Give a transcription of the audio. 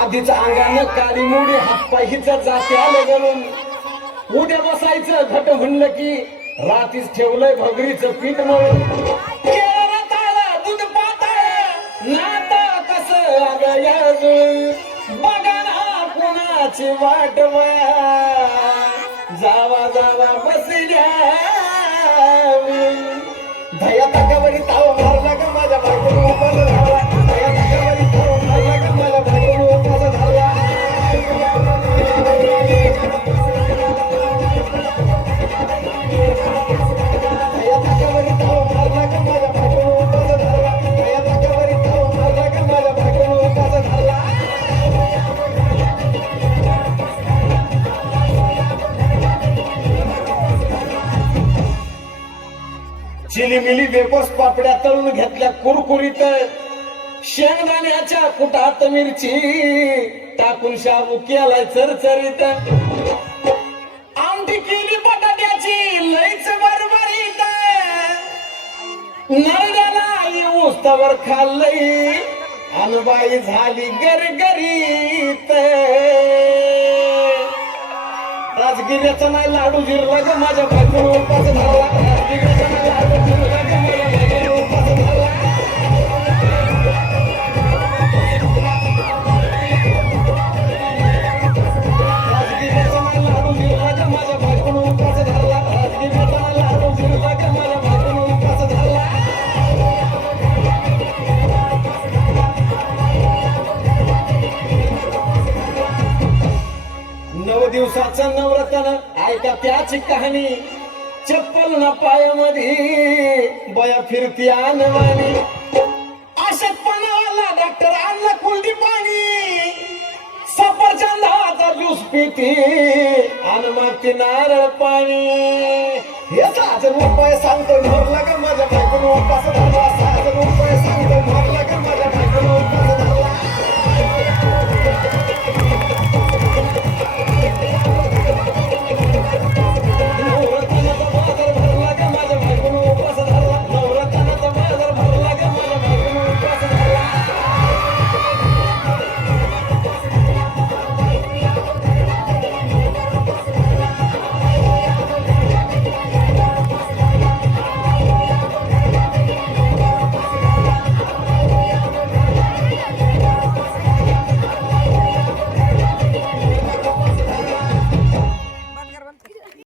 आधीच अंगानं काळी मुडी हातपायीचा जाते आलं गळून उद्या बसायचं घट म्हणलं की रातीच ठेवलंय भगरीचं पीठ मळून दूध पाताळ नाता कसं बघा ना कोणाची वाट जावा जावा बसल्या भया तकावरी ताव मारला का माझ्या बायकोनं उपास झाला भया तकावरी ताव मारला का माझ्या बायकोनं उपास झाला भया तकावरी ताव मारला का माझ्या बायकोनं उपास झाला भया तकावरी ताव मारला का माझ्या बायकोनं उपास झाला चिलीमिली वेपस पापड्या तळून घेतल्या कुरकुरीत शेंगदाण्याच्या कुटात मिरची टाकून शाबू केलाय चरचरीत आमटी केली बटाट्याची लईच बरबरीत नरड्याला येऊस तवर खाल्लंय अनबाई झाली गरगरीत राजगिऱ्याचा नाही लाडू जिरला ग माझ्या बायकोनं उपास झाला राजगिऱ्याचा नाही लाडू जिरला ग माझ्या बायकोनं उपास झाला राजगिऱ्याचा नाही लाडू जिरला ग माझ्या बायकोनं उपास झाला राजगिऱ्याचा नाही लाडू जिरला ग माझ्या बायकोनं उपास झाला नव दिवसाचा नवरत्न ऐका त्याची कहाणी चप्पल ना पायामध्ये बया फिरती आणवानी अशक्तपणाला डॉक्टर आणला कुलदी पाणी सफरचंदाचा ज्यूस पिती आणि मग ती नारळ पाणी हे 6,000 रुपये सांगतो भरला का माझ्या बायकोनं उपास झाला 6,000 रुपये